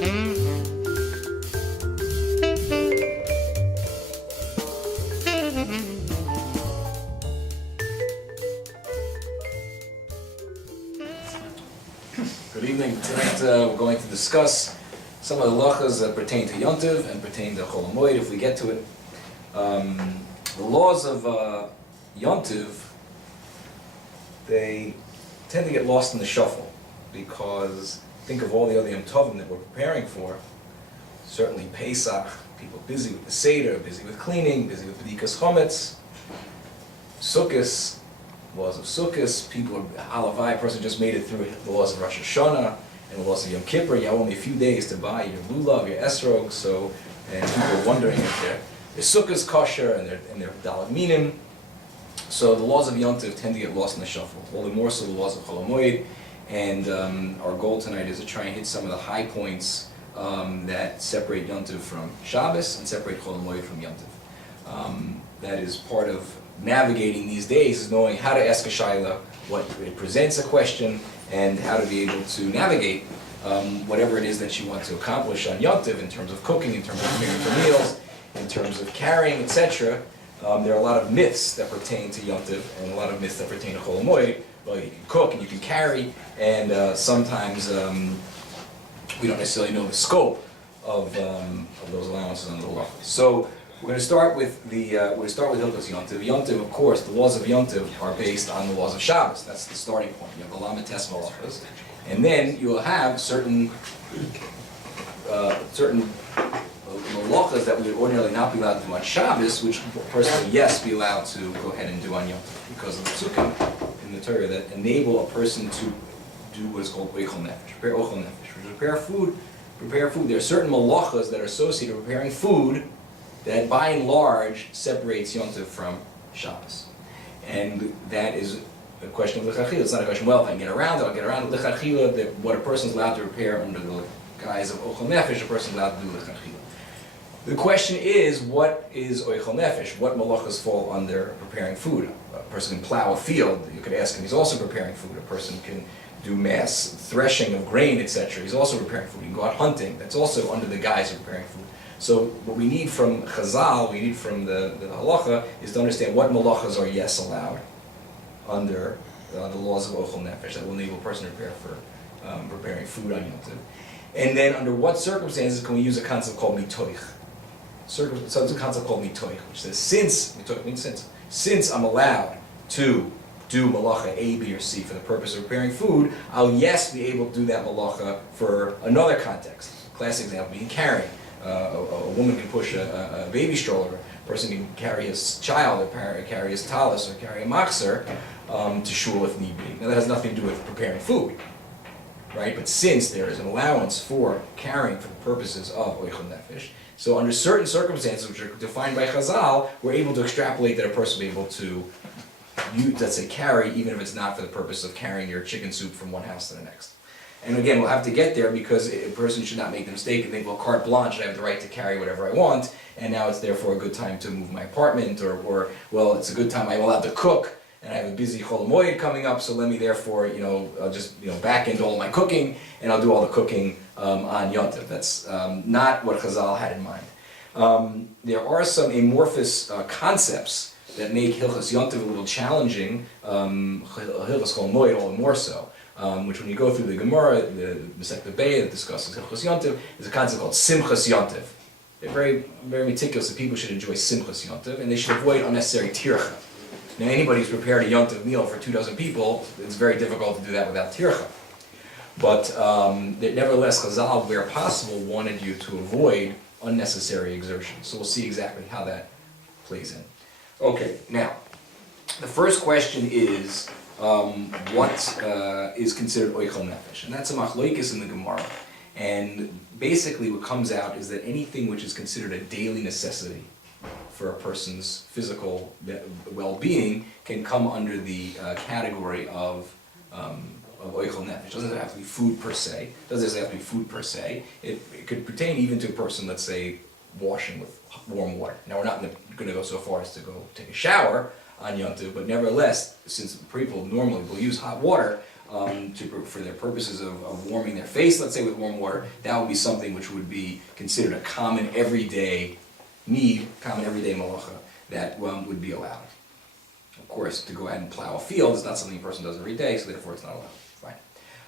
Good evening. Tonight we're going to discuss some of the halachas that pertain to Yom Tov and pertain to Chol Hamoed if we get to it. The laws of Yom Tov, they tend to get lost in the shuffle because think of all the other Yom Tovim that we're preparing for. Certainly Pesach, people busy with the Seder, busy with cleaning, busy with B'dikas Chometz, Sukkos, laws of Sukkos, people are halavai, a person just made it through the laws of Rosh Hashanah and the laws of Yom Kippur. You have only a few days to buy your lulav, your esrog, and people are wondering if their Sukkos kosher and their dalad minim. So the laws of Yom Tov tend to get lost in the shuffle. All the more so the laws of Chol Hamoed, and our goal tonight is to try and hit some of the high points that separate Yom Tov from Shabbos and separate Chol Hamoed from Yom Tov. That is part of navigating these days, is knowing how to ask a shaila, what it presents a question, and how to be able to navigate whatever it is that you want to accomplish on Yom Tov in terms of cooking, in terms of preparing for meals, in terms of carrying, etc. There are a lot of myths that pertain to Yom Tov and a lot of myths that pertain to Chol Hamoed. Well, you can cook and you can carry, and sometimes we don't necessarily know the scope of those allowances under the law. So we're going to start with Hilchos Yom Tov. Yom Tov, of course, the laws of Yom Tov are based on the laws of Shabbos. That's the starting point. You have the Lamites Malachos, and then you will have certain malachas that we would ordinarily not be allowed to do on Shabbos, which a person would, yes, be allowed to go ahead and do on Yom Tov, because of the psukim in the Torah that enable a person to do what is called Ochel Nefesh, prepare Ochel Nefesh, which is prepare food. There are certain malachas that are associated with preparing food that by and large separates Yom Tov from Shabbos. And that is a question of L'chachila. It's not a question, well, if I can get around it, I'll get around it. L'chachila, that what a person is allowed to prepare under the guise of Ochel Nefesh, a person is allowed to do L'chachila. The question is, what is Ochel Nefesh? What malachas fall under preparing food? A person can plow a field. You could ask him, he's also preparing food. A person can do mass threshing of grain, etc. He's also preparing food. You can go out hunting. That's also under the guise of preparing food. So what we need from Chazal, we need from the Halacha, is to understand what malachas are yes allowed under the laws of Ochel Nefesh that will enable a person to prepare for preparing food on Yom Tov. And then under what circumstances can we use a concept called mitoich? So it's a concept called mitoich, which says mitoich means since I'm allowed to do malacha A, B, or C for the purpose of preparing food, I'll yes be able to do that malacha for another context. Classic example being carrying. A woman can push a baby stroller, a person can carry his child, or carry his talis, or carry a machzer to shul if need be. Now that has nothing to do with preparing food, right? But since there is an allowance for carrying for the purposes of Ochel Nefesh, so under certain circumstances which are defined by Chazal, we're able to extrapolate that a person will be able to let's say carry, even if it's not for the purpose of carrying your chicken soup from one house to the next. And again, we'll have to get there because a person should not make the mistake and think, well, carte blanche, I have the right to carry whatever I want, and now it's therefore a good time to move my apartment, or well, it's a good time I'm allowed to cook, and I have a busy Chol Hamoed coming up, so let me therefore, I'll just, back into all my cooking, and I'll do all the cooking on Yom Tov. That's not what Chazal had in mind. There are some amorphous concepts that make Hilchos Yom Tov a little challenging, Hilchos Chol Hamoed all the more so. Which when you go through the Gemara, the Masechta Be'ah that discusses Hilchos Yom Tov, there's a concept called Simchas Yom Tov. They're very, very meticulous that people should enjoy Simchas Yom Tov, and they should avoid unnecessary tircha. Now anybody who's prepared a Yom Tov meal for 24 people, it's very difficult to do that without tircha. But nevertheless, Chazal, where possible, wanted you to avoid unnecessary exertion. So we'll see exactly how that plays in. Okay, now, the first question is, what is considered Ochel Nefesh? And that's a machlokes in the Gemara. And basically what comes out is that anything which is considered a daily necessity for a person's physical well-being can come under the category of Ochel Nefesh. It doesn't have to be food per se. It could pertain even to a person, let's say, washing with warm water. Now we're not going to go so far as to go take a shower on Yom Tov, but nevertheless, since people normally will use hot water, for their purposes of warming their face, let's say with warm water, that would be something which would be considered a common everyday need, common everyday malacha, that would be allowed. Of course, to go ahead and plow a field is not something a person does every day, so therefore it's not allowed.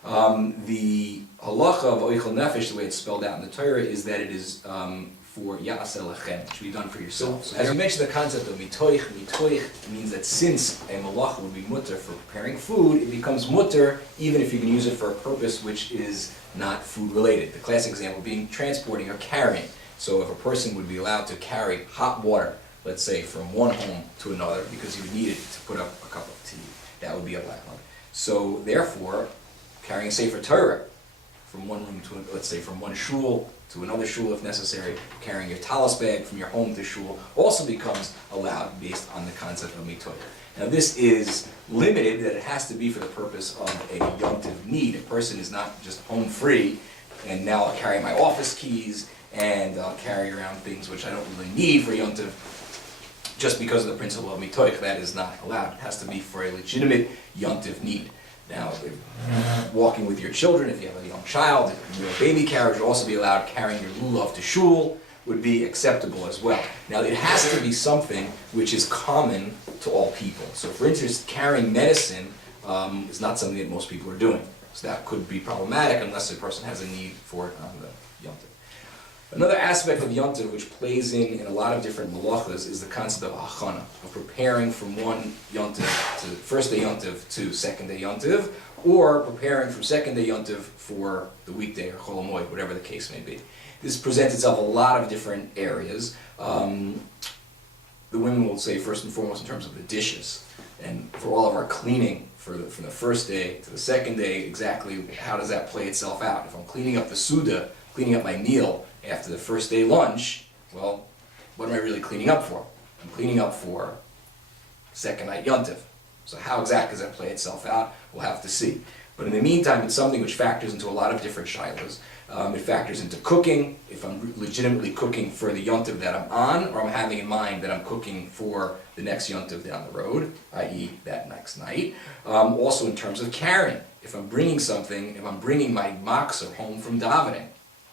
Fine. The halacha of oichel nefesh, the way it's spelled out in the Torah, is that it is for ya'aseh lachem, it should be done for yourself. So as we mentioned, the concept of mitoich means that since a malacha would be mutter for preparing food, it becomes mutter even if you can use it for a purpose which is not food related. The classic example being transporting or carrying. So if a person would be allowed to carry hot water, let's say from one home to another, because he would need it to put up a cup of tea, that would be allowed. So therefore, carrying a Sefer Torah from one room to, let's say, from one shul to another shul if necessary, carrying your talis bag from your home to shul also becomes allowed based on the concept of mitoch. Now this is limited, that it has to be for the purpose of a yontiv need. A person is not just home free, and now I'll carry my office keys and I'll carry around things which I don't really need for yontiv just because of the principle of mitoch. That is not allowed. It has to be for a legitimate yontiv need. Now, if walking with your children, if you have a young child, your baby carriage would also be allowed. Carrying your lulav to shul would be acceptable as well. Now, it has to be something which is common to all people. So, for instance, carrying medicine is not something that most people are doing. So that could be problematic unless a person has a need for it on the yontiv. Another aspect of yontiv which plays in a lot of different malachas is the concept of hachana, of preparing from one yontiv to first day yontiv to second day yontiv, or preparing from second day yontiv for the weekday or chol hamoed, whatever the case may be. This presents itself a lot of different areas. The women will say first and foremost in terms of the dishes, and for all of our cleaning from the first day to the second day, exactly how does that play itself out? If I'm cleaning up the suda, cleaning up my meal after the first day lunch, well, what am I really cleaning up for? I'm cleaning up for second night yontiv. So how exactly does that play itself out? We'll have to see. But in the meantime, it's something which factors into a lot of different shilas. It factors into cooking, if I'm legitimately cooking for the yontiv that I'm on, or I'm having in mind that I'm cooking for the next yontiv down the road, i.e. that next night. Also in terms of carrying, if I'm bringing something, if I'm bringing my makser home from davening,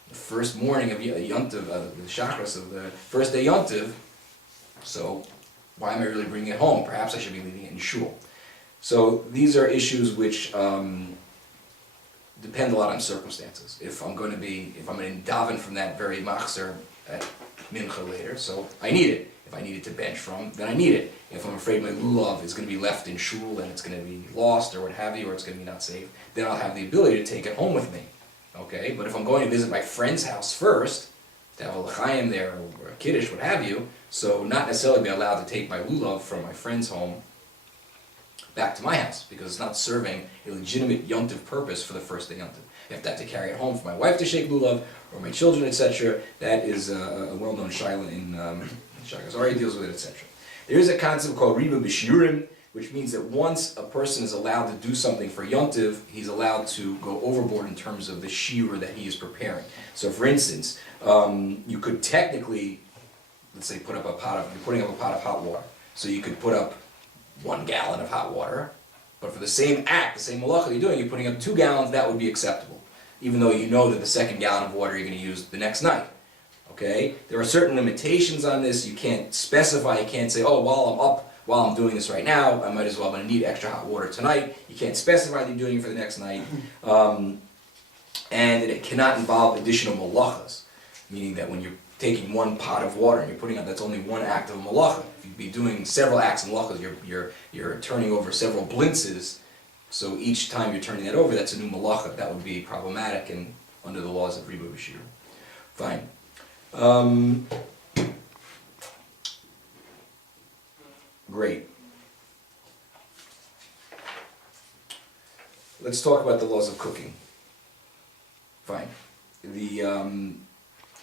the first morning of yontiv, the chakras of the first day yontiv, so why am I really bringing it home? Perhaps I should be leaving it in shul. So these are issues which depend a lot on circumstances. If I'm going to daven from that very machzer at mincha later, so I need it. If I need it to bench from, then I need it. If I'm afraid my lulav is going to be left in shul and it's going to be lost or what have you, or it's going to be not safe, then I'll have the ability to take it home with me. Okay, but if I'm going to visit my friend's house first, to have a l'chaim there, or a kiddush, what have you, so not necessarily be allowed to take my lulav from my friend's home back to my house, because it's not serving a legitimate yontiv purpose for the first day yontiv. If I have to carry it home for my wife to shake lulav, or my children, etc., that is a well-known shaila in Shagas Ari deals with it, etc. There is a concept called riba b'shiurim, which means that once a person is allowed to do something for yontiv, he's allowed to go overboard in terms of the shiur that he is preparing. So for instance, you could technically, let's say, you're putting up a pot of hot water. So you could put up 1 gallon of hot water, but for the same act, the same malacha you're doing, you're putting up 2 gallons, that would be acceptable. Even though you know that the second gallon of water you're going to use the next night. Okay? There are certain limitations on this. You can't specify, you can't say, oh, while I'm doing this right now, I'm going to need extra hot water tonight. You can't specify that you're doing it for the next night. And it cannot involve additional malachas, meaning that when you're taking 1 pot of water and you're putting up, that's only 1 act of malacha. If you'd be doing several acts of malachas, you're turning over several blintzes, so each time you're turning that over, that's a new malacha. That would be problematic and under the laws of riba b'shir. Fine. Great. Let's talk about the laws of cooking. Fine.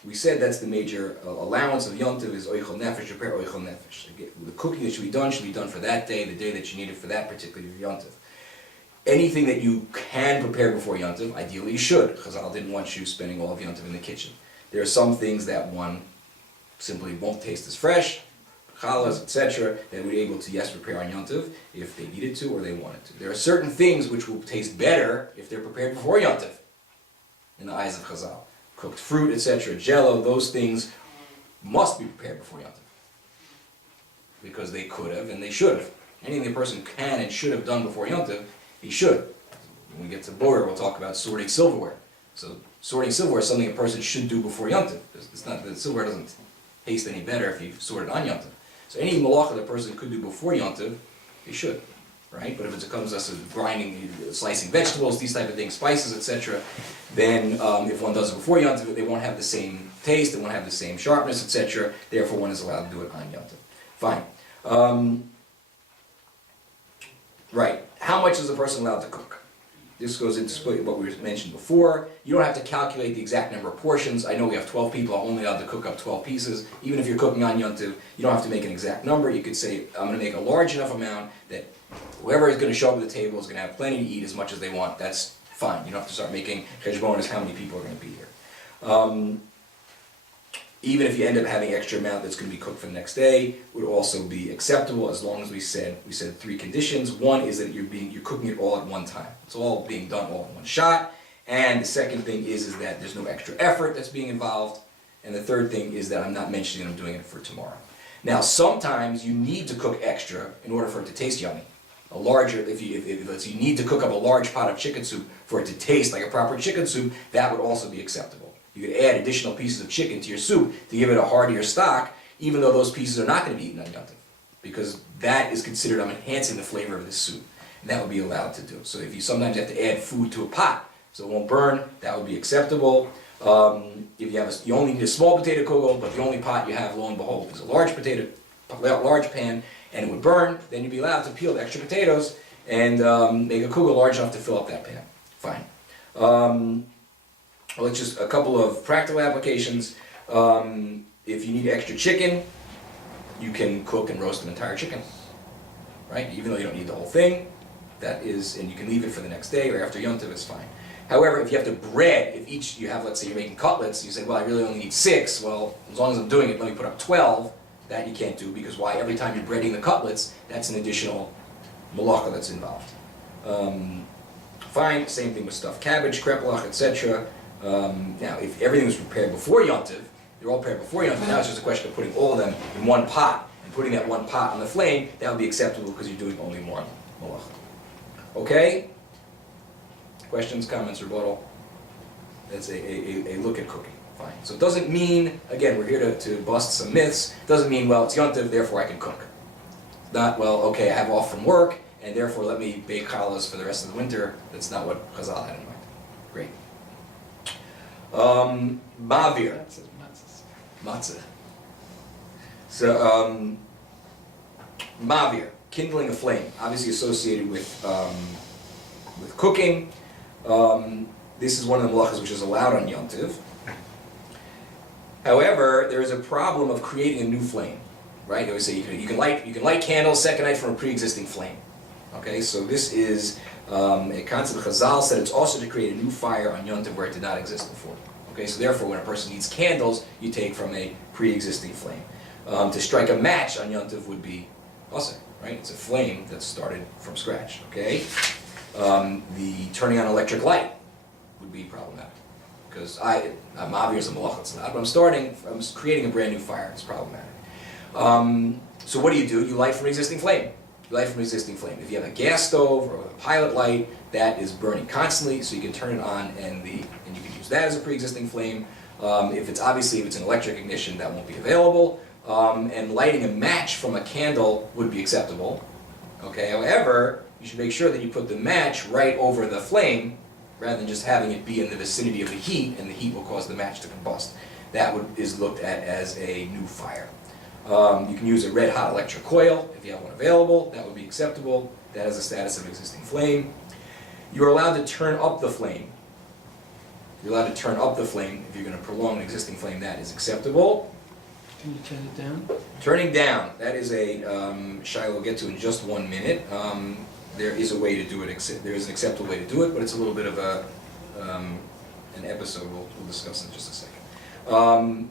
We said that's the major allowance of yontiv is oichel nefesh, repair oichel nefesh. The cooking that should be done for that day, the day that you need it for that particular yontiv. Anything that you can prepare before yontiv, ideally you should. Chazal didn't want you spending all of yontiv in the kitchen. There are some things that one simply won't taste as fresh, challahs, etc., that we're able to, yes, prepare on Yom Tov if they needed to or they wanted to. There are certain things which will taste better if they're prepared before Yom Tov, in the eyes of Chazal. Cooked fruit, etc., jello, those things must be prepared before Yom Tov, because they could have and they should have. Anything a person can and should have done before Yom Tov, he should. When we get to Borer, we'll talk about sorting silverware. So sorting silverware is something a person should do before Yom Tov. It's not, the silverware doesn't taste any better if you sort it on Yom Tov. So any malacha that a person could do before Yom Tov, he should, right? But if it comes to grinding, slicing vegetables, these type of things, spices, etc., then if one does it before Yom Tov, they won't have the same taste, they won't have the same sharpness, etc. Therefore, one is allowed to do it on Yom Tov. Fine. Right. How much is a person allowed to cook? This goes into what we mentioned before. You don't have to calculate the exact number of portions. I know we have 12 people, I'm only allowed to cook up 12 pieces. Even if you're cooking on Yom Tov, you don't have to make an exact number. You could say, I'm going to make a large enough amount that whoever is going to show up at the table is going to have plenty to eat as much as they want. That's fine. You don't have to start making cheshbon as how many people are going to be here. Even if you end up having extra amount that's going to be cooked for the next day, would also be acceptable, as long as we said 3 conditions. One is that you're cooking it all at one time. It's all being done all in one shot. And the second thing is that there's no extra effort that's being involved. And the third thing is that I'm not mentioning I'm doing it for tomorrow. Now, sometimes you need to cook extra in order for it to taste yummy. A larger, if you need to cook up a large pot of chicken soup for it to taste like a proper chicken soup, that would also be acceptable. You could add additional pieces of chicken to your soup to give it a heartier stock, even though those pieces are not going to be eaten on Yom Tov, because that is considered I'm enhancing the flavor of this soup, and that would be allowed to do. So if you sometimes have to add food to a pot so it won't burn, that would be acceptable. If you only need a small potato kugel, but the only pot you have, lo and behold, is a large pan, and it would burn, then you'd be allowed to peel the extra potatoes and make a kugel large enough to fill up that pan. Fine. Well, it's just a couple of practical applications. If you need extra chicken, you can cook and roast an entire chicken, right? Even though you don't need the whole thing, and you can leave it for the next day or after Yom Tov, it's fine. However, if you have to bread, if you have, let's say you're making cutlets, you say, well, I really only need 6. Well, as long as I'm doing it, let me put up 12. That you can't do, because why? Every time you're breading the cutlets, that's an additional malacha that's involved. Fine, same thing with stuffed cabbage, kreplach, etc. Now, if everything was prepared before Yom Tov, they're all prepared before Yom Tov, now it's just a question of putting all of them in one pot, and putting that one pot on the flame, that would be acceptable because you're doing only one malacha. Okay? Questions, comments, rebuttal? That's a look at cooking. Fine. So it doesn't mean, again, we're here to bust some myths, it doesn't mean, well, it's Yom Tov, therefore I can cook. Not, well, okay, I have off from work, and therefore let me bake challahs for the rest of the winter. That's not what Chazal had in mind. Great. Mavir. Matzah. So, mavir, kindling a flame, obviously associated with cooking. This is one of the malachas which is allowed on Yom Tov. However, there is a problem of creating a new flame, right? They always say you can light candles second night from a pre-existing flame. Okay, so this is a concept. Chazal said it's also to create a new fire on Yom Tov where it did not exist before. Okay, so therefore, when a person needs candles, you take from a pre-existing flame. To strike a match on Yom Tov would be also, right? It's a flame that's started from scratch. Okay, the turning on electric light would be problematic. Because I'm obvious I'm malachas, but I'm creating a brand new fire. It's problematic. So what do? You light from an existing flame. You light from an existing flame. If you have a gas stove or a pilot light, that is burning constantly, so you can turn it on and you can use that as a pre-existing flame. If it's an electric ignition, that won't be available. And lighting a match from a candle would be acceptable. Okay. However, you should make sure that you put the match right over the flame, rather than just having it be in the vicinity of the heat, and the heat will cause the match to combust. That is looked at as a new fire. You can use a red hot electric coil if you have one available. That would be acceptable. That has the status of existing flame. You're allowed to turn up the flame. You're allowed to turn up the flame if you're going to prolong an existing flame. That is acceptable. Can you turn it down? Turning down. That is a Shai will get to in just 1 minute. There is a way to do it. There is an acceptable way to do it, but it's a little bit of an episode we'll discuss in just a second.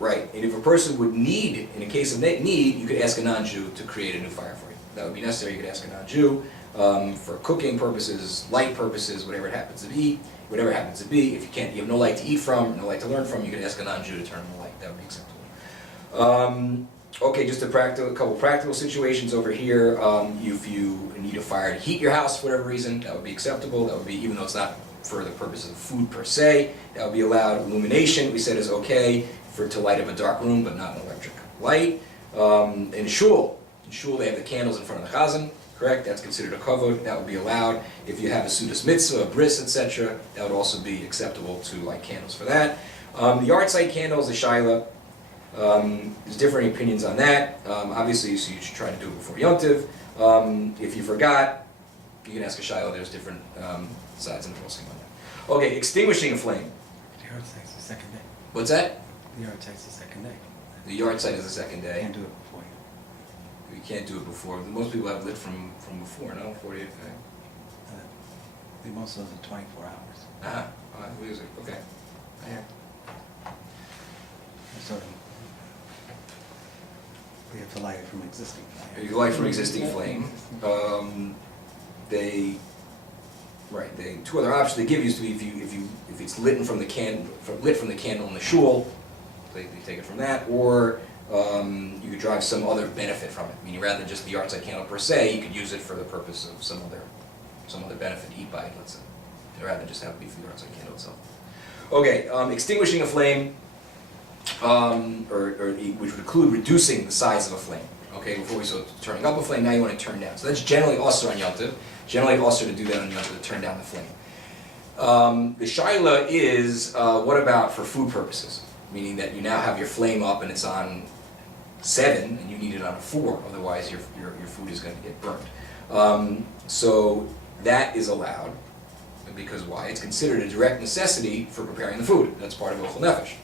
Right, and if a person would need, in a case of need, you could ask a non-Jew to create a new fire for you. That would be necessary. You could ask a non-Jew for cooking purposes, light purposes, whatever it happens to be. Whatever it happens to be. If you have no light to eat from, no light to learn from, you could ask a non-Jew to turn on the light. That would be acceptable. Okay, just a couple practical situations over here. If you need a fire to heat your house for whatever reason, that would be acceptable. That would be, even though it's not for the purposes of food per se, that would be allowed. Illumination, we said, is okay to light up a dark room, but not an electric light. In shul, they have the candles in front of the chazan, correct? That's considered a kavod. That would be allowed. If you have a sudas mitzvah, a bris, etc., that would also be acceptable to light candles for that. The yard site candles, the shaila, there's different opinions on that. Obviously, so you should try to do it before Yom Tov. If you forgot, you can ask a shaila. There's different sides and rules on that. Okay, extinguishing a flame. The yard site's the second day. What's that? The yard site's the second day. The yard site is the second You day. can't do it before you. You can't do it before. Most people have lit from before, no? 48. Most of those are 24 hours. Ah, music. Okay. Yeah. So we have to light it from existing fire. You light from existing flame. Two other options they give you is to be if it's lit from the candle in the shul, they take it from that, or you could derive some other benefit from it. Meaning, rather than just the yard site candle per se, you could use it for the purpose of some other benefit, eat by it, let's say, rather than just have it be for the yard site candle itself. Okay, extinguishing a flame, which would include reducing the size of a flame. Okay, before we saw turning up a flame, now you want to turn down. So that's generally also on Yom Tov. Generally also to do that on Yom Tov, to turn down the flame. The shaila is, what about for food purposes? Meaning that you now have your flame up and it's on 7 and you need it on a 4, otherwise your food is going to get burnt. So that is allowed, because why? It's considered a direct necessity for preparing the food. That's part of Ochel Nefesh.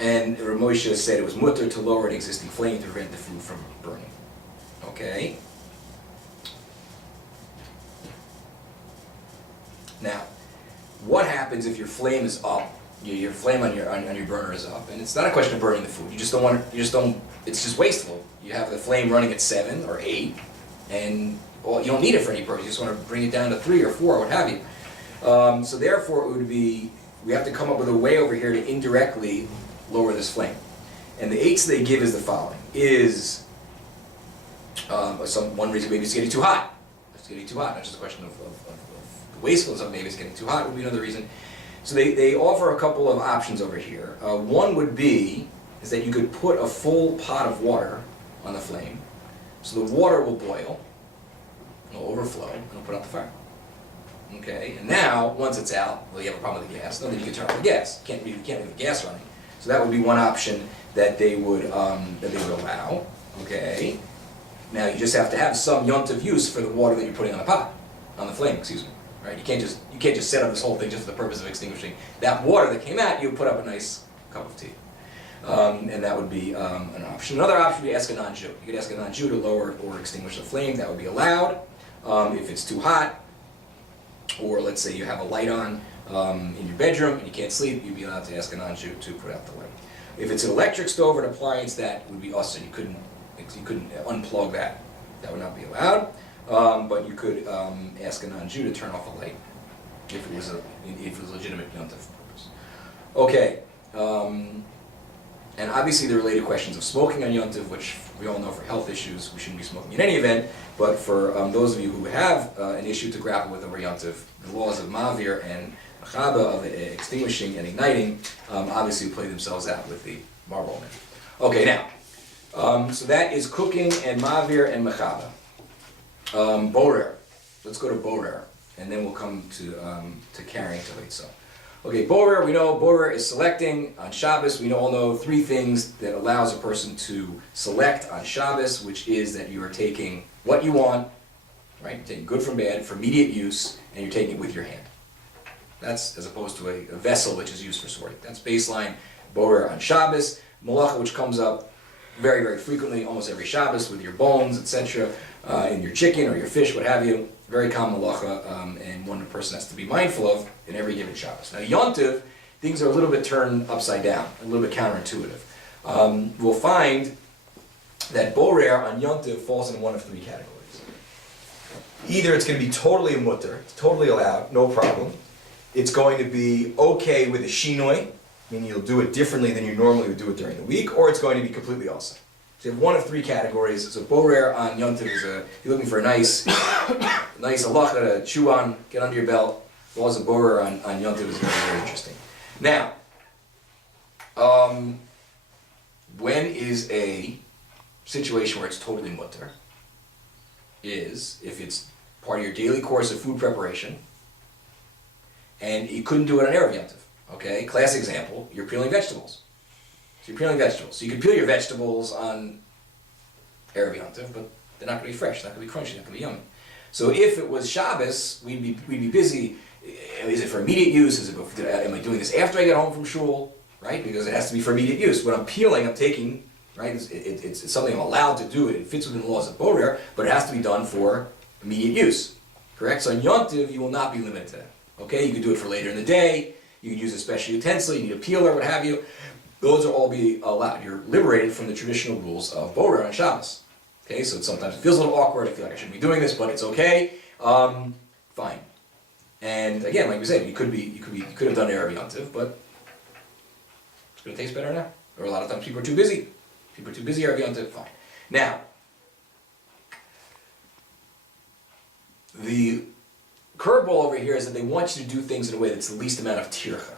And Ramosha said it was mutter to lower an existing flame to prevent the food from burning. Okay. Now, what happens if your flame is up? Your flame on your burner is up, and it's not a question of burning the food. You just don't. It's just wasteful. You have the flame running at 7 or 8, and you don't need it for any purpose. You just want to bring it down to 3 or 4, or what have you. So therefore, it would be we have to come up with a way over here to indirectly lower this flame. And the eights they give is the following: is one reason maybe it's getting too hot. It's getting too hot. Not just a question of wastefulness of maybe it's getting too hot would be another reason. So they offer a couple of options over here. One would be is that you could put a full pot of water on the flame, so the water will boil, it'll overflow, and it'll put out the fire. Okay, and now once it's out, well, you have a problem with the gas. No, then you can turn off the gas. You can't leave the gas running. So that would be one option that they would allow. Okay. Now you just have to have some Yom Tov use for the water that you're putting on the pot, on the flame. Excuse me. Right? You can't just set up this whole thing just for the purpose of extinguishing that water that came out. You would put up a nice cup of tea, and that would be an option. Another option would be ask a non-Jew. You could ask a non-Jew to lower or extinguish the flame. That would be allowed. If it's too hot, or let's say you have a light on in your bedroom and you can't sleep, you'd be allowed to ask a non-Jew to put out the light. If it's an electric stove or an appliance, that would be usher. You couldn't unplug that. That would not be allowed. But you could ask a non-Jew to turn off a light if it was a legitimate Yom Tov purpose. Okay. And obviously the related questions of smoking on Yom Tov, which we all know for health issues, we shouldn't be smoking in any event, but for those of you who have an issue to grapple with over Yom Tov, the laws of Mavir and Mechaba of extinguishing and igniting obviously play themselves out with the Marlboro Man. Okay, now, so that is cooking and Mavir and Mechaba. Borer. Let's go to Borer, and then we'll come to carrying to Leitzah. Okay, Borer, we know Borer is selecting on Shabbos. We all know 3 things that allows a person to select on Shabbos, which is that you are taking what you want, right? You're taking good from bad for immediate use, and you're taking it with your hand. That's as opposed to a vessel which is used for sorting. That's baseline Borer on Shabbos. Malacha, which comes up very, very frequently, almost every Shabbos, with your bones, etc., in your chicken or your fish, what have you. Very common malacha, and one the person has to be mindful of in every given Shabbos. Now, Yom Tov things are a little bit turned upside down, a little bit counterintuitive. We'll find that borer on Yom Tov falls in one of three categories. Either it's going to be totally a mutter, totally allowed, no problem. It's going to be okay with a shinoi, meaning you'll do it differently than you normally would do it during the week, or it's going to be completely awesome. So you have one of three categories. So borer on Yom Tov is if you're looking for a nice halacha to chew on, get under your belt. Laws of borer on Yom Tov is very, very interesting. Now, when is a situation where it's totally mutter? Is if it's part of your daily course of food preparation, and you couldn't do it on Erev Yom Tov. Okay, classic example, you're peeling vegetables. So you're peeling vegetables. So you can peel your vegetables on Erev Yom Tov, but they're not going to be fresh, they're not going to be crunchy, they're not going to be yummy. So if it was Shabbos, we'd be busy. Is it for immediate use? Am I doing this after I get home from shul? Right? Because it has to be for immediate use. When I'm peeling, I'm taking, right? It's something I'm allowed to do. It fits within the laws of borer, but it has to be done for immediate use. Correct? So on Yom Tov, you will not be limited to that. Okay? You can do it for later in the day. You can use a special utensil. You need a peeler, what have you. Those will all be allowed. You're liberated from the traditional rules of borer on Shabbos. Okay? So sometimes it feels a little awkward. I feel like I shouldn't be doing this, but it's okay. Fine. And again, like we said, you could have done Erev Yom Tov, but it's going to taste better now. Or a lot of times people are too busy. People are too busy Erev Yom Tov, fine. Now, the curveball over here is that they want you to do things in a way that's the least amount of tircha.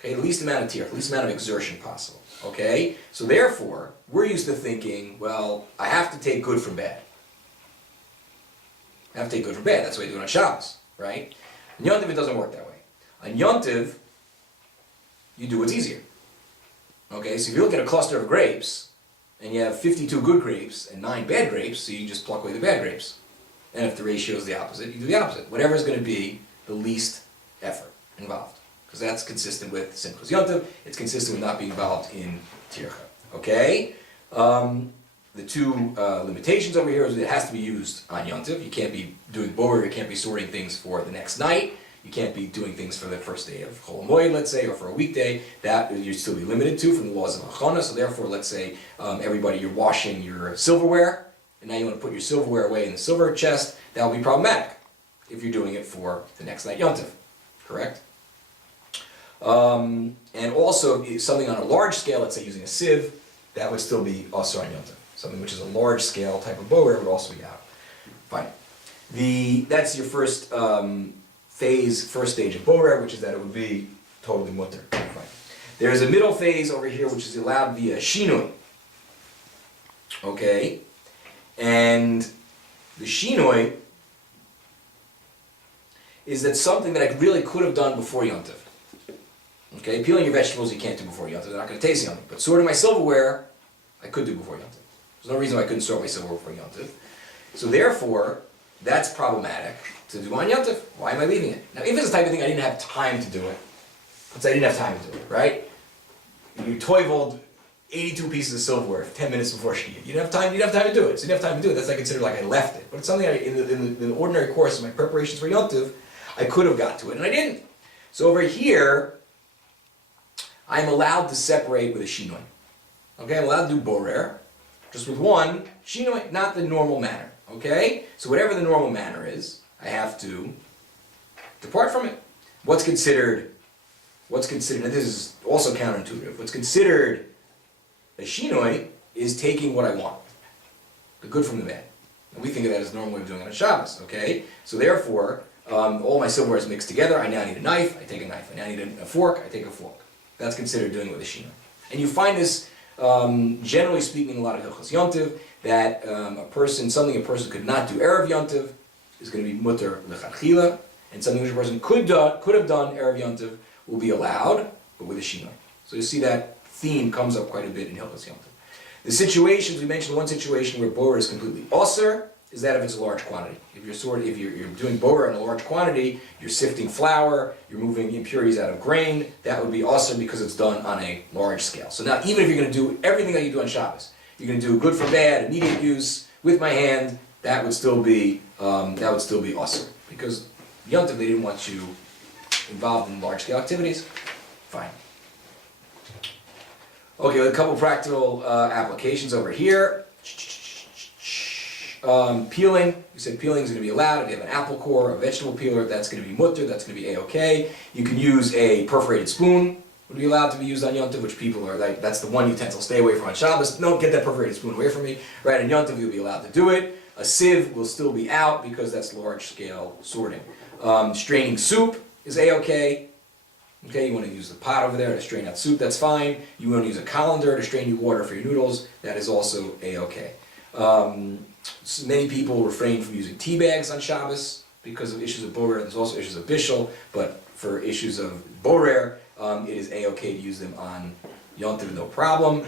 Okay, the least amount of tircha, the least amount of exertion possible. Okay? So therefore, we're used to thinking, well, I have to take good from bad. I have to take good from bad. That's why you do it on Shabbos, right? On Yom Tov, it doesn't work that way. On Yom Tov, you do what's easier. Okay, so if you look at a cluster of grapes, and you have 52 good grapes and 9 bad grapes, so you just pluck away the bad grapes. And if the ratio is the opposite, you do the opposite. Whatever is going to be the least effort involved. Because that's consistent with Simchas Yom Tov, it's consistent with not being involved in tircha. Okay? The two limitations over here is that it has to be used on Yom Tov. You can't be doing borer, you can't be sorting things for the next night. You can't be doing things for the first day of Chol Hamoed, let's say, or for a weekday. That you'd still be limited to from the laws of Achana. So therefore, let's say you're washing your silverware, and now you want to put your silverware away in the silver chest. That will be problematic if you're doing it for the next night Yom Tov. Correct? And also, something on a large scale, let's say using a sieve, that would still be also on Yom Tov. Something which is a large scale type of borer would also be out. Fine. That's your first first stage of borer, which is that it would be totally mutter. Fine. There's a middle phase over here which is allowed via shinoi. Okay? And the shinoi is that something that I really could have done before Yom Tov. Okay? Peeling your vegetables you can't do before Yom Tov. They're not going to taste yummy. But sorting my silverware, I could do before Yom Tov. There's no reason why I couldn't sort my silverware before Yom Tov. So therefore, that's problematic to do on Yom Tov. Why am I leaving it? Now, if it's the type of thing I didn't have time to do it, let's say I didn't have time to do it, right? You toiveled 82 pieces of silverware 10 minutes before Shkia. You didn't have time to do it. So you didn't have time to do it. That's I consider like I left it. But it's something in the ordinary course of my preparations for Yom Tov, I could have got to it, and I didn't. So over here, I'm allowed to separate with a shinoi. Okay, I'm allowed to do borer, just with one shinoi, not the normal manner. Okay? So whatever the normal manner is, I have to depart from it. What's considered, and this is also counterintuitive, what's considered a shinoi is taking what I want, the good from the bad. And we think of that as the normal way of doing it on Shabbos, okay? So therefore, all my silverware is mixed together. I now need a knife, I take a knife. I now need a fork, I take a fork. That's considered doing it with a shinoi. And you find this, generally speaking, in a lot of Hilchos Yom Tov, that a person could not do Erev Yom Tov is going to be mutter lechatchila, and something which a person could have done Erev Yom Tov will be allowed, but with a shinoi. So you see that theme comes up quite a bit in Hilchos Yom Tov. The situations, we mentioned one situation where borer is completely osir, is that if it's a large quantity. If you're doing borer in a large quantity, you're sifting flour, you're moving impurities out of grain, that would be osir because it's done on a large scale. So now, even if you're going to do everything that you do on Shabbos, you're going to do good for bad, immediate use, with my hand, that would still be osir. Because Yom Tov, they didn't want you involved in large scale activities. Fine. Okay, a couple practical applications over here. Peeling, you said peeling is going to be allowed. If you have an apple core, a vegetable peeler, that's going to be mutter, that's going to be a-okay. You can use a perforated spoon, would be allowed to be used on Yom Tov, which people are like, that's the one utensil, stay away from on Shabbos. No, get that perforated spoon away from me. Right, on Yom Tov you'll be allowed to do it. A sieve will still be out because that's large-scale sorting. Straining soup is a-okay. Okay, you want to use the pot over there to strain out soup, that's fine. You want to use a colander to strain your water for your noodles, that is also a-okay. So many people refrain from using tea bags on Shabbos because of issues of borer. There's also issues of bishul, but for issues of borer, it is a-okay to use them on Yom Tov, no problem.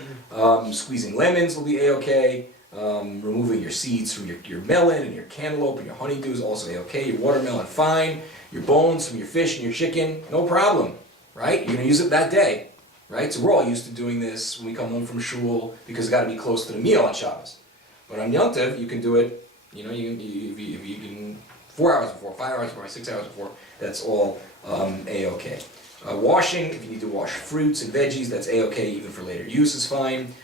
Squeezing lemons will be a-okay. Removing your seeds from your melon and your cantaloupe and your honeydew is also a-okay. Your watermelon, fine. Your bones from your fish and your chicken, no problem, right? You're going to use it that day, right? So we're all used to doing this when we come home from shul because it's got to be close to the meal on Shabbos. But on Yom Tov, you can do it, you know, if you can 4 hours before, 5 hours before, 6 hours before, that's all a-okay. Washing, if you need to wash fruits and veggies, that's a-okay, even for later use is fine.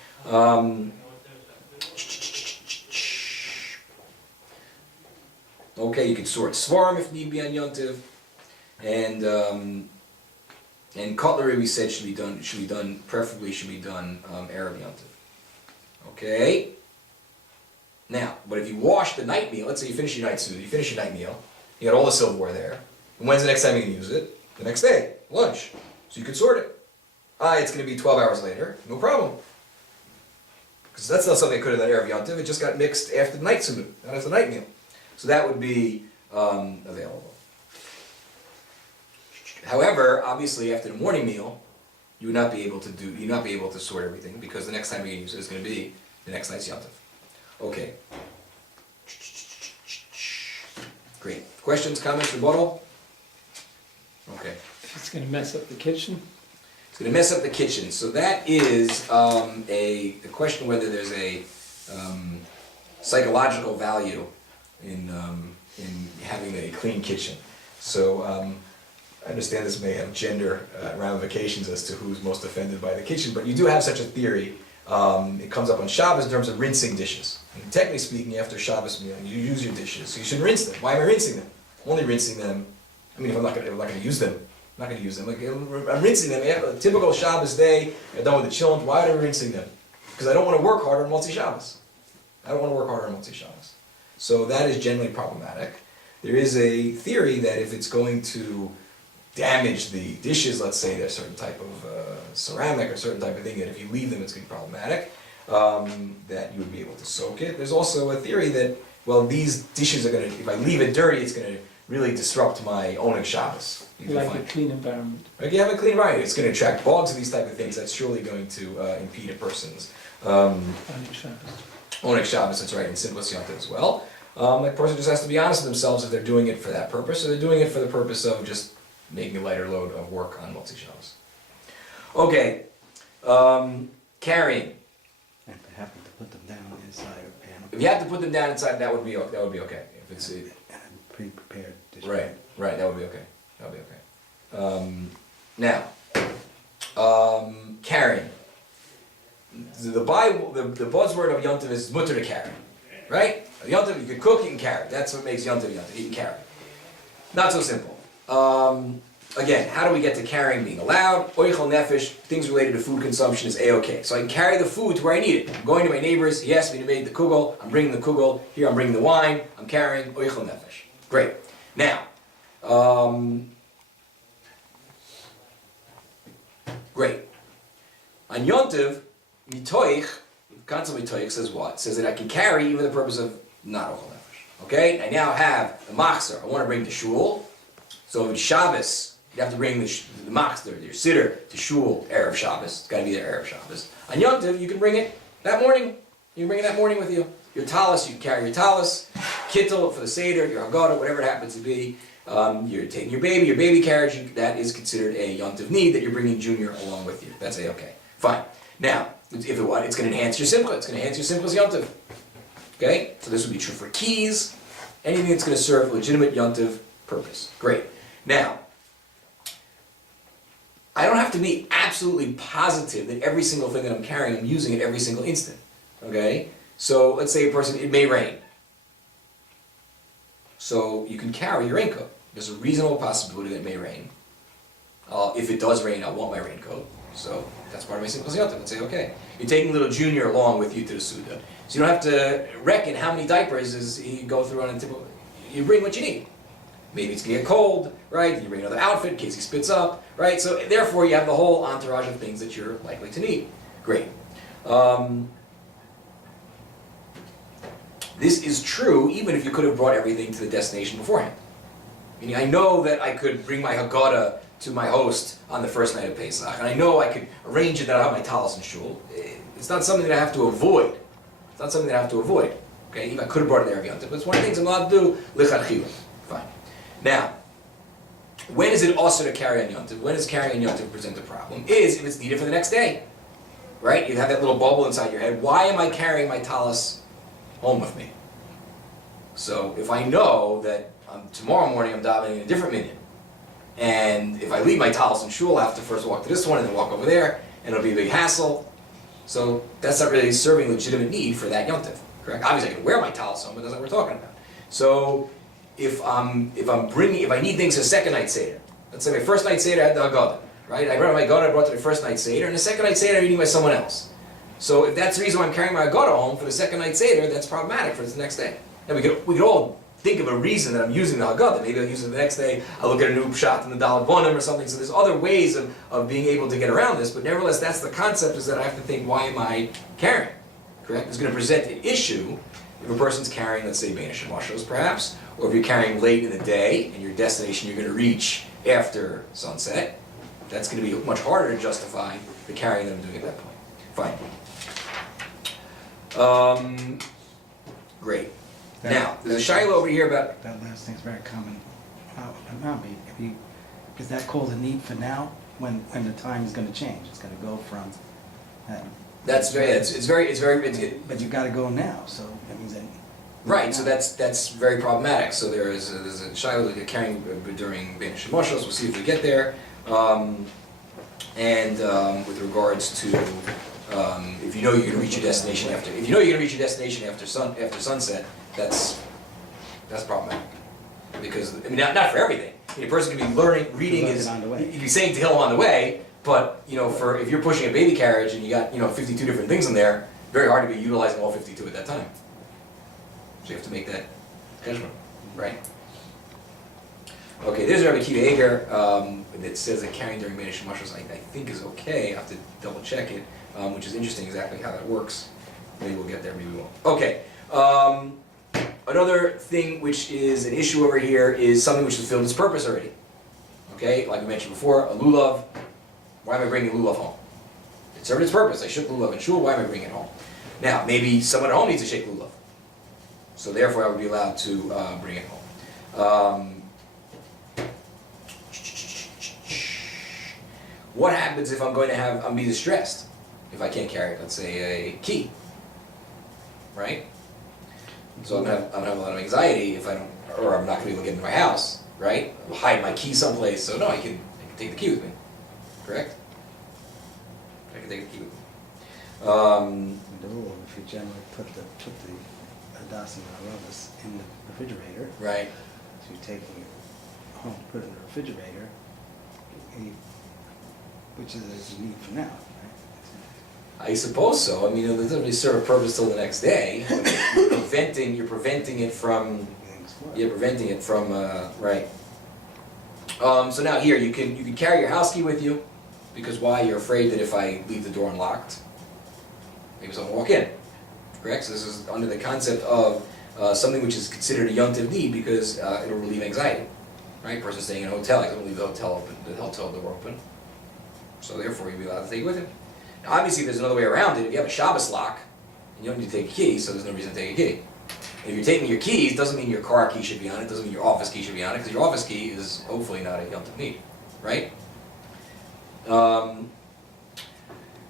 Okay, you can sort svarim if need be on Yom Tov, and cutlery we said should be done preferably Erev Yom Tov. Okay. Now, but if you wash the night meal, let's say you finish your night meal, you got all the silverware there, and when's the next time you can use it? The next day, lunch. So you can sort it. It's going to be 12 hours later, no problem. Because that's not something I could have done Erev Yom Tov, it just got mixed after the night suda, that is the night meal. So that would be available. However, obviously after the morning meal, you would not be able to sort everything because the next time you can use it is going to be the next night's Yom Tov. Okay. Great. Questions, comments, rebuttal? Okay. If it's gonna mess up the kitchen, It's going to mess up the kitchen. So that is a question whether there's a psychological value in having a clean kitchen. So I understand this may have gender ramifications as to who's most offended by the kitchen, but you do have such a theory. It comes up on Shabbos in terms of rinsing dishes. And technically speaking, after Shabbos meal, you use your dishes, so you should rinse them. Why am I rinsing them? I'm only rinsing them. I mean, if I'm not going to use them, I'm not going to use them. Like, I'm rinsing them. A typical Shabbos day, I'm done with the children. Why am I rinsing them? Because I don't want to work harder on Motzi Shabbos. Shabbos. So that is generally problematic. There is a theory that if it's going to damage the dishes, let's say there's a certain type of ceramic or certain type of thing, that if you leave them it's going to be problematic, that you would be able to soak it. There's also a theory that, well, these dishes are going to, if I leave it dirty, it's going to really disrupt my Oneg Shabbos. like a clean environment. Like you have a clean environment, it's going to attract bugs and these type of things. That's surely going to impede a person's Oneg Shabbos, that's right, and Simchas Yom Tov as well. The person just has to be honest with themselves if they're doing it for that purpose, or they're doing it for the purpose of just making a lighter load of work on Motzi Shabbos. Okay, carrying. If they happen to put them down inside a pan. If you have to put them down inside, that would be okay. If it's Pre-prepared dish. right, that would be okay. That would be okay. Now, carrying. The Bible, the buzzword of Yom Tov is mutter to carry, right? Yom Tov, you can cook, you can carry. That's what makes Yom Tov Yom Tov. You can carry. Not so simple. Again, how do we get to carrying being allowed? Oichel nefesh, things related to food consumption is a-okay. So I can carry the food to where I need it. I'm going to my neighbors, he asked me to make the kugel, I'm bringing the kugel, here I'm bringing the wine, I'm carrying oichel nefesh. Great. Now, great. On Yom Tov, mitoich, concept mitoich says what? It says that I can carry even for the purpose of not oichel nefesh. Okay? I now have the machzer, I want to bring to shul. So if it's Shabbos, you have to bring the machzer, your siddur, to shul Erev Shabbos. It's got to be there Erev Shabbos. On Yom Tov, you can bring it that morning. You can bring it that morning with you. Your talis, you can carry your talis. Kittel for the seder, your haggadah, whatever it happens to be. You're taking your baby carriage. That is considered a Yom Tov need that you're bringing Junior along with you. That's a-okay. Fine. Now, if it what? It's going to enhance your simcha. It's going to enhance your simcha's Yom Tov. Okay? So this would be true for keys. Anything that's going to serve a legitimate Yom Tov purpose. Great. Now, I don't have to be absolutely positive that every single thing that I'm carrying, I'm using at every single instant, okay? So let's say it may rain. So you can carry your raincoat. There's a reasonable possibility that it may rain. If it does rain, I want my raincoat. So that's part of my simple ziyata. Let's say, okay, you're taking little Junior along with you to the Suda. So you don't have to reckon how many diapers you go through on a typical, you bring what you need. Maybe it's gonna get cold, right? You bring another outfit in case he spits up, right? So therefore you have the whole entourage of things that you're likely to need. Great. This is true even if you could have brought everything to the destination beforehand. Meaning I know that I could bring my Haggadah to my host on the first night of Pesach, and I know I could arrange it that I have my talis and shul. It's not something that I have to avoid. It's not something that I have to avoid. Okay, even I could have brought it there, but it's one of the things I'm allowed to do, lichatchila. Fine. Now, when is it also to carry on Yom Tov? When does carrying on Yom Tov present a problem? Is if it's needed for the next day. Right? You have that little bubble inside your head. Why am I carrying my talis home with me? So if I know that tomorrow morning I'm davening in a different minyan, and if I leave my talis in shul, I have to first walk to this one and then walk over there, and it'll be a big hassle. So that's not really serving legitimate need for that Yom Tov, correct? Obviously I can wear my talis home, but that's not what we're talking about. So if I need things for second night Seder, let's say my first night Seder I had the Haggadah, right? I brought my Haggadah, I brought to the first night Seder, and the second night Seder I'm eating by someone else. So if that's the reason why I'm carrying my Haggadah home for the second night Seder, that's problematic for the next day. And we could all think of a reason that I'm using the Haggadah. Maybe I'll use it the next day, I'll look at a new shot in the Dalet Bonim or something. So there's other ways of being able to get around this, but nevertheless that's the concept, is that I have to think, why am I carrying? Correct? It's going to present an issue if a person's carrying, let's say, Bein Hashemashos perhaps, or if you're carrying late in the day and your destination you're going to reach after sunset. That's going to be much harder to justify the carrying that I'm doing at that point. Fine. Great. Now, there's a shiloh over here about... That last thing's very common. Is that called a need for now? When the time is going to change, it's going to go from... That's very... It's very... But you got to go now, so that means that... Right, so that's very problematic. So there's a shiloh that you're carrying during Bein Hashemashos. We'll see if we get there. With regards to if you know you're going to reach your destination after sunset, that's problematic. Because I mean, not for everything. I mean, a person can be reading is you can be saying to Tehillim on the way, but if you're pushing a baby carriage and you got 52 different things in there, very hard to be utilizing all 52 at that time. So you have to make that judgment, right? Okay, there's Rabbi Akiva Eger that says that carrying during Bein Hashemashos I think is okay. I have to double check it, which is interesting exactly how that works. Maybe we'll get there, maybe we won't. Okay, another thing which is an issue over here is something which has fulfilled its purpose already. Okay, like we mentioned before, a lulav. Why am I bringing a lulav home? It served its purpose. I shook lulav in shul. Why am I bringing it home? Now, maybe someone at home needs to shake lulav, so therefore I would be allowed to bring it home. What happens if I'm be distressed? If I can't carry it, let's say a key, right? So I'm gonna have a lot of anxiety if I'm not gonna be able to get into my house, right? I'll hide my key someplace. So no, I can take the key with me, correct? I can take the key with me. The rule, if you generally put the Hadassah and Aravas in the refrigerator, right? So you're taking it home, put it in the refrigerator, which is a need for now, right? I suppose so. I mean, it doesn't really serve a purpose till the next day. You're preventing it from. Right. So now here you can carry your house key with you, because why? You're afraid that if I leave the door unlocked, maybe someone will walk in. Correct. So this is under the concept of something which is considered a Yom Tov need, because it'll relieve anxiety. Right. Person staying in a hotel, he doesn't leave the hotel door open. So therefore, you'll be allowed to take it with him. Now, obviously, there's another way around it. If you have a Shabbos lock, and you don't need to take a key, so there's no reason to take a key. If you're taking your keys, doesn't mean your car key should be on it, doesn't mean your office key should be on it, because your office key is hopefully not a Yom Tov need, right?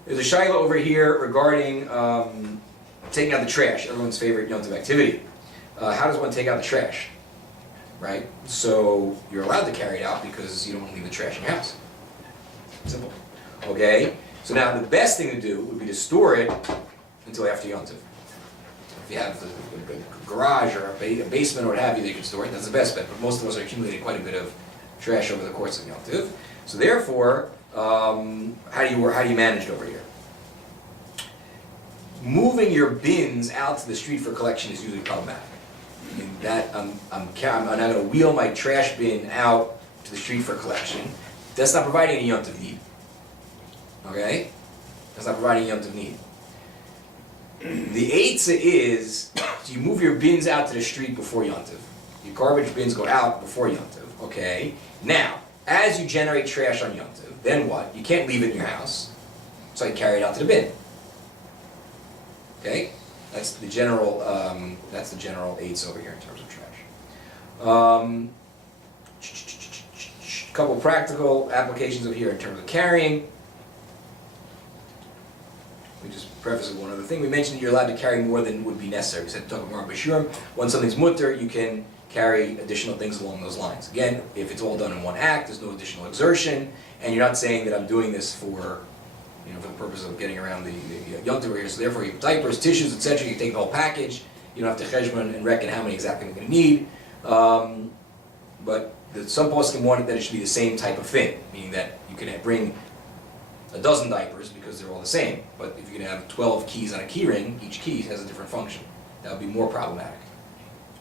There's a shiloh over here regarding taking out the trash, everyone's favorite Yom Tov activity. How does one take out the trash, right? So you're allowed to carry it out because you don't want to leave the trash in your house. Simple. Okay? So now the best thing to do would be to store it until after Yom Tov. If you have a garage or a basement or what have you, they can store it. That's the best bet. But most of us are accumulating quite a bit of trash over the course of Yom Tov. So therefore, how do you manage it over here? Moving your bins out to the street for collection is usually problematic. I mean, that I'm not going to wheel my trash bin out to the street for collection. That's not providing any Yom Tov need. Okay? That's not providing Yom Tov need. The eitzah is, do you move your bins out to the street before Yom Tov? Your garbage bins go out before Yom Tov. Okay? Now, as you generate trash on Yom Tov, then what? You can't leave it in your house, so you carry it out to the bin. Okay? That's the general eitzah over here in terms of trash. Couple practical applications over here in terms of carrying. We just preface with one other thing. We mentioned that you're allowed to carry more than would be necessary. We said, talk about Bashurim. When something's mutter, you can carry additional things along those lines. Again, if it's all done in one act, there's no additional exertion, and you're not saying that I'm doing this for the purpose of getting around the Yom Tov here. So therefore, you have diapers, tissues, etc. You take the whole package. You don't have to cheshbon and reckon how many exactly you're going to need. But some poskim want that it should be the same type of thing, meaning that you can bring a dozen diapers because they're all the same. But if you're going to have 12 keys on a key ring, each key has a different function. That would be more problematic.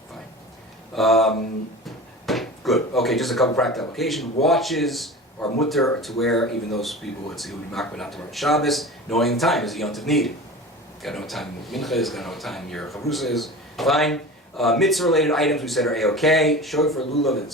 Fine. Good. Okay, just a couple practical applications. Watches are mutter to wear, even those people who would say who would be makbid not to wear on Shabbos, knowing the time is a Yom Tov need. Got to know what time mincha is, got to know what time your chavrusa is. Fine. Mitzvah-related items we said are a-okay. Shofar, lulav, and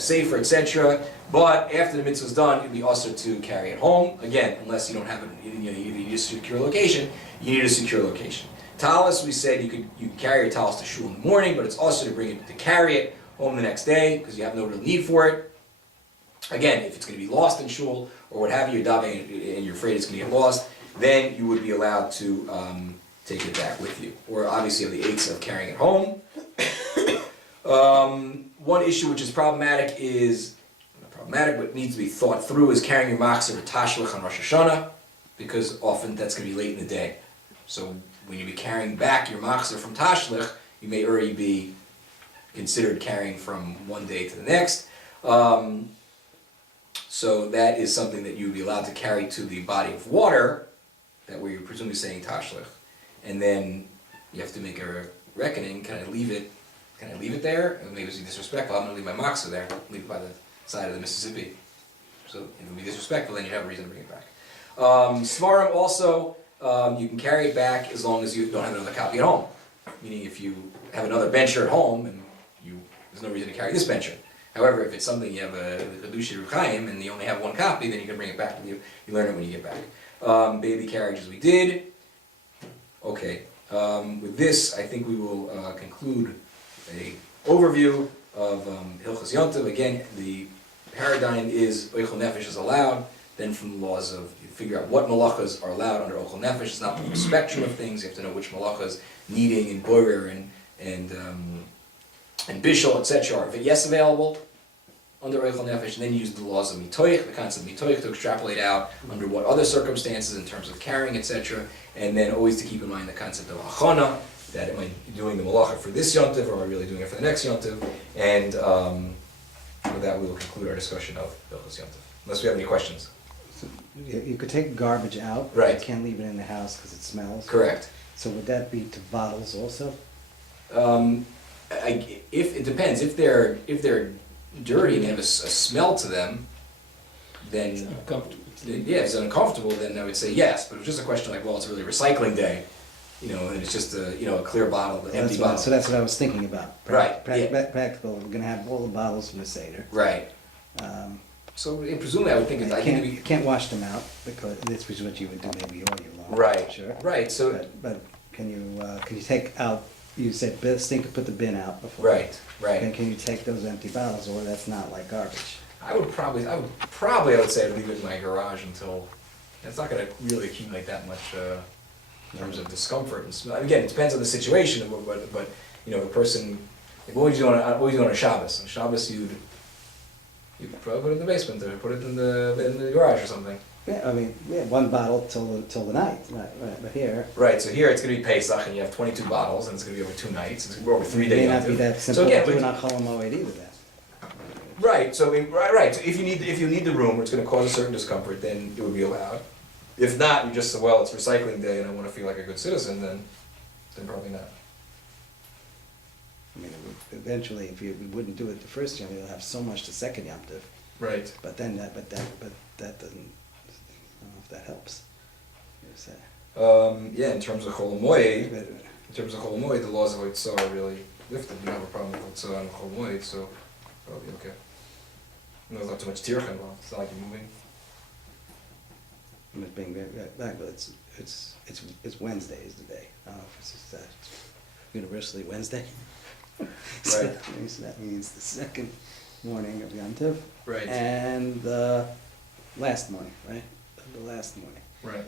sefer, etc. But after the mitzvah is done, it'd be also to carry it home. Again, unless you don't have it, you need a secure location. You need a secure location. Talis, we said you could carry your talis to shul in the morning, but it's also to carry it home the next day because you have no real need for it. Again, if it's going to be lost in shul or what have you, you're davening and you're afraid it's going to get lost, then you would be allowed to take it back with you. Or obviously you have the eights of carrying it home. One issue which is problematic but needs to be thought through is carrying your machzor or tashlich on Rosh Hashanah, because often that's going to be late in the day. So when you be carrying back your machzor from tashlich, you may already be considered carrying from one day to the next. So that is something that you would be allowed to carry to the body of water, that where you're presumably saying tashlich, and then you have to make a reckoning. Can I leave it there? And maybe it's disrespectful. I'm going to leave my machzor there. Leave it by the side of the Mississippi. So if it would be disrespectful, then you have a reason to bring it back. Svarim also, you can carry it back as long as you don't have another copy at home. Meaning if you have another bencher at home and there's no reason to carry this bencher. However, if it's something you have a Chedushi Ruchaim and you only have one copy, then you can bring it back with you. You learn it when you get back. Baby carriages we did. Okay. With this, I think we will conclude a overview of Hilchos Yom Tov. Again, the paradigm is Oichel Nefesh is allowed. Then from the laws of, you figure out what malachas are allowed under Oichel Nefesh. It's not the spectrum of things. You have to know which malachas, kneading and boirer and bishul, etc. are yes available under Oichel Nefesh, and then you use the laws of mitoich, the concept of mitoich, to extrapolate out under what other circumstances in terms of carrying, etc. And then always to keep in mind the concept of achana, that am I doing the malacha for this Yom Tov, or am I really doing it for the next Yom Tov? And with that, we will conclude our discussion of Hilchos Yom Tov. Unless we have any questions. So you could take garbage out, but Right. you can't leave it in the house because it smells. Correct. So would that be to bottles also? If it depends, if they're dirty and they have a smell to them, then It's uncomfortable. yeah, if it's uncomfortable, then I would say yes. But it's just a question like, well, it's really recycling day, and it's just a clear bottle, an empty bottle. So that's what I was thinking about. Right, yeah. Practical. We're gonna have all the bottles from the Seder. Right. So presumably, I would think You can't wash them out because this was what you would do maybe all year long. Right. Sure. Right. So But can you take out? You said put the bin out before. right. Can you take those empty bottles, or that's not like garbage? I would say I'd leave it in my garage until it's not going to really accumulate that much in terms of discomfort and smell. Again, it depends on the situation, but the person. Like, what would you do on a Shabbos? On Shabbos, you'd probably put it in the basement or put it in the garage or something. Yeah, I mean, yeah, one bottle till the night, right, but here. Right, so here it's gonna be Pesach, and you have 22 bottles, and it's gonna be over 2 nights, it's over 3 It days. may not be that simple So to again, do but- not Chol Hamoed either then. Right, so, right, so if you need the room, or it's gonna cause a certain discomfort, then it would be allowed. If not, you just say, well, it's recycling day, and I wanna feel like a good citizen, then probably not. I mean, eventually, if you wouldn't do it the first Yom, you'll have so much the second Yom Tov. Right. But that doesn't, I don't know if that helps. You say. Yeah, in terms of Chol Hamoed, But- the laws of Yom Tov are really lifted. We don't have a problem with Yom Tov and Chol Hamoed, so probably okay. There's not too much tircha involved. It's not like you're moving. I'm just being very back, but it's Wednesday is the day. I don't know if it's just that universally Wednesday. So Right. that means the second morning of Yom Tov. Right. And the last morning, right? The last morning. Right.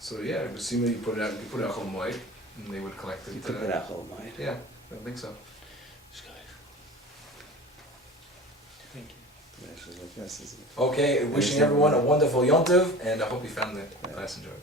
So yeah, assuming you put it out Chol Hamoed, and they would collect it. You put that whole mind. Yeah, I think so. Thank you. Actually, like this is. Okay, wishing everyone a wonderful Yom Tov, and I hope you found the class enjoyable.